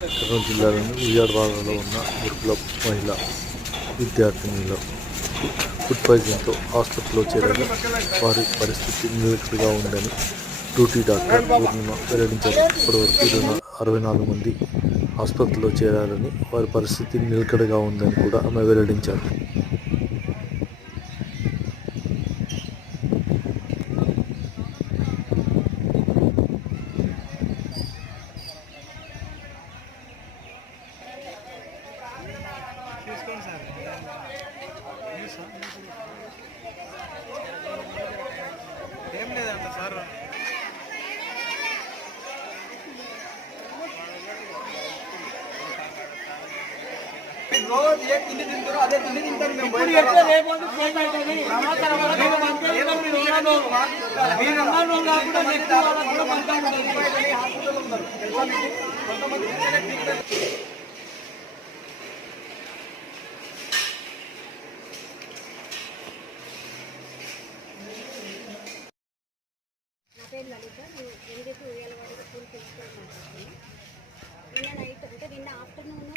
కర్నూలు జిల్లాలోని ఉయ్యాడవాడలో ఉన్న గురుకుల మహిళ విద్యార్థినిలో ఫుడ్ పాయిజన్తో ఆసుపత్రిలో చేరగా వారి పరిస్థితి నిలకడగా ఉందని డ్యూటీ డాక్టర్ పూర్ణిమ వెల్లడించారు. ఇప్పటివరకు ఇరవై అరవై నాలుగు మంది ఆసుపత్రిలో చేరారని వారి పరిస్థితి నిలకడగా ఉందని కూడా ఆమె వెల్లడించారు తీసుకోండి సార్ ఏం లేదంట సార్. రోజు ఏ తిండి తింటారో అదే తిండి తింటారు మేము ఎట్లా రేపు మీరు కాకుండా నెక్స్ట్ వాళ్ళకు కూడా? కొంతమంది పేరు లలిత నేను ఎన్జెపి ఉయ్యాలవాడ స్కూల్ ప్రిన్సిపల్ మాట్లాడుతున్నాను నిన్న నైట్ అంటే నిన్న ఆఫ్టర్నూన్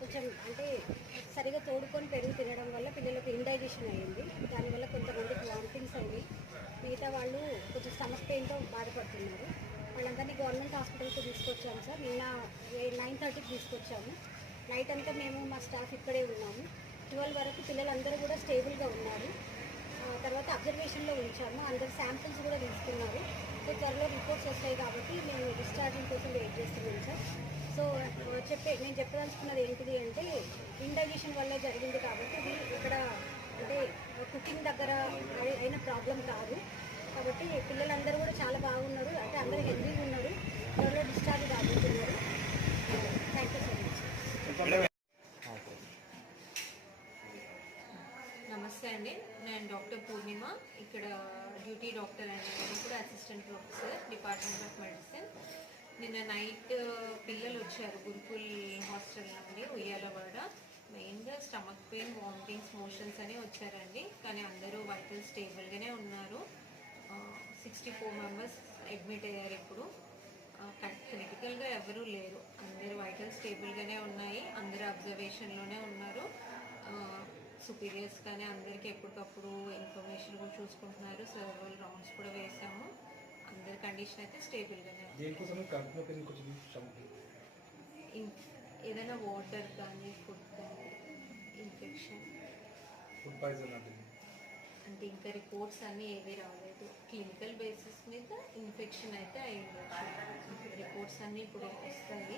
కొంచెం అంటే సరిగా తోడుకొని పెరుగు తినడం వల్ల పిల్లలకు ఇండైజెషన్ అయ్యింది. దానివల్ల కొంతమందికి వామిటింగ్స్ అయ్యి మిగతా వాళ్ళు కొంచెం స్టమక్ పెయిన్తో బాధపడుతున్నారు. వాళ్ళందరినీ గవర్నమెంట్ హాస్పిటల్కి తీసుకొచ్చాము సార్. నిన్న నైన్ థర్టీకి తీసుకొచ్చాము. నైట్ అంతా మేము మా స్టాఫ్ ఇక్కడే ఉన్నాము. ట్వెల్వ్ వరకు పిల్లలందరూ కూడా స్టేబుల్గా ఉన్నారు. తర్వాత అబ్జర్వేషన్లో ఉంచాము. అందరు శాంపిల్స్ కూడా తీసుకున్నారు. సో త్వరలో రిపోర్ట్స్ వస్తాయి కాబట్టి మేము డిశ్చార్జింగ్ కోసం వెయిట్ చేస్తున్నాం సార్. సో చెప్పే నేను చెప్పదలుచుకున్నది ఏంటిది అంటే ఇండైజేషన్ వల్ల జరిగింది కాబట్టి ఇది ఇక్కడ అంటే కుకింగ్ దగ్గర అయిన ప్రాబ్లం కాదు. కాబట్టి పిల్లలందరూ కూడా చాలా బాగున్నారు. అంటే అందరూ హెల్దీగా ఉన్నారు. త్వరలో డిశ్చార్జ్ కాబోతున్నారు. Thank you so much. నమస్తే అండి. నేను డాక్టర్ పూర్ణిమ. ఇక్కడ డ్యూటీ డాక్టర్ అండి. Assistant professor department of medicine నిన్న నైట్ uh, పిల్లలు వచ్చారు. గురుకుల్ హాస్టల్ నుండి ఉయ్యాలవాడ. మెయిన్గా స్టమక్ పెయిన్ వామిటింగ్స్ మోషన్స్ అని వచ్చారండి. కానీ అందరూ వైటల్ స్టేబుల్గానే ఉన్నారు. సిక్స్టీ ఫోర్ మెంబర్స్ అడ్మిట్ అయ్యారు ఇప్పుడు. క్రిటికల్గా ఎవరూ లేరు. అందరు వైటల్ స్టేబుల్గానే ఉన్నాయి. అందరు అబ్జర్వేషన్లోనే ఉన్నారు. సుపీరియర్స్ కానీ అందరికీ ఎప్పటికప్పుడు ఇన్ఫర్మేషన్ కూడా చూసుకుంటున్నారు. సెవెరల్ రౌండ్స్ కూడా వేసాము. అందరి కండిషన్ అయితే స్టేబుల్గానే ఏదైనా వాటర్ కానీ ఫుడ్ కానీ ఇన్ఫెక్షన్ ఫుడ్ పాయిజన్ అంటే ఇంకా రిపోర్ట్స్ అన్నీ ఏవి రాలేదు. క్లినికల్ బేసిస్ మీద ఇన్ఫెక్షన్ అయితే అయి ఉండొచ్చు రిపోర్ట్స్ అన్నీ ఇప్పుడు వస్తాయి.